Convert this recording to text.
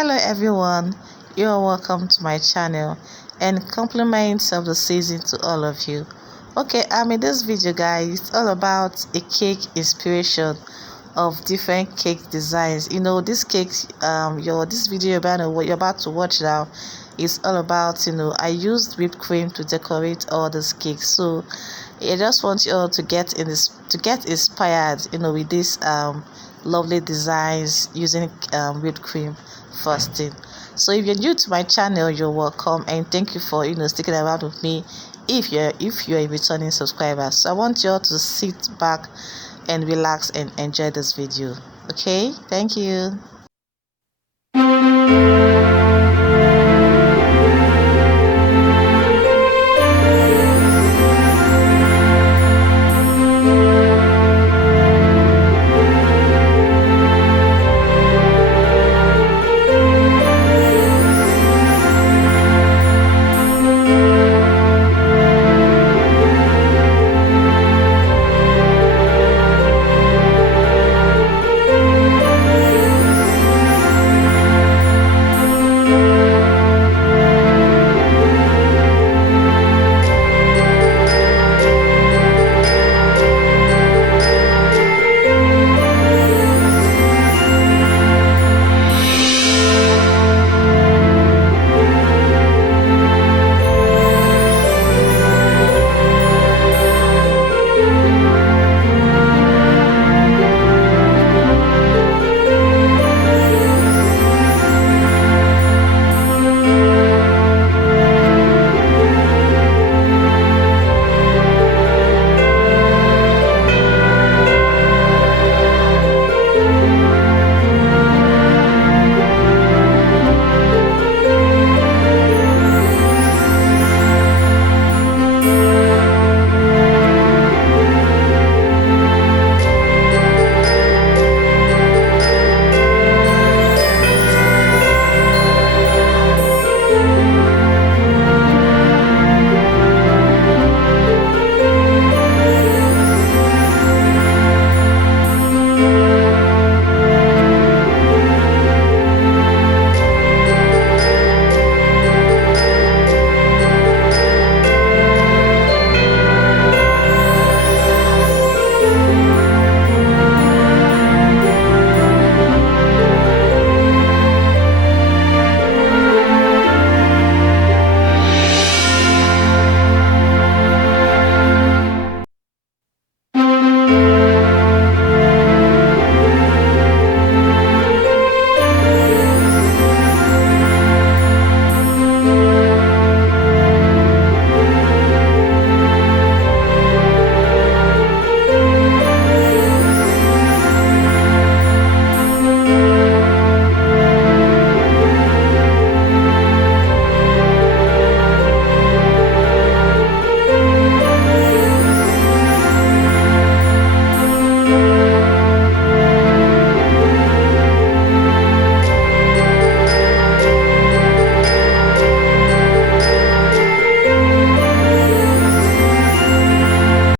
Hello everyone, you're welcome to my channel and compliments of the season to all of you. Okay, in this video guys, it's all about a cake inspiration of different cake designs. This cake this video you're about to watch now is all about, I used whipped cream to decorate all this cake. So I just want you all to get inspired, with these lovely designs using whipped cream frosting. So if you're new to my channel, you're welcome, and thank you for sticking around with me. If you're a returning subscriber, so I want you all to sit back and relax and enjoy this video. Okay, thank you.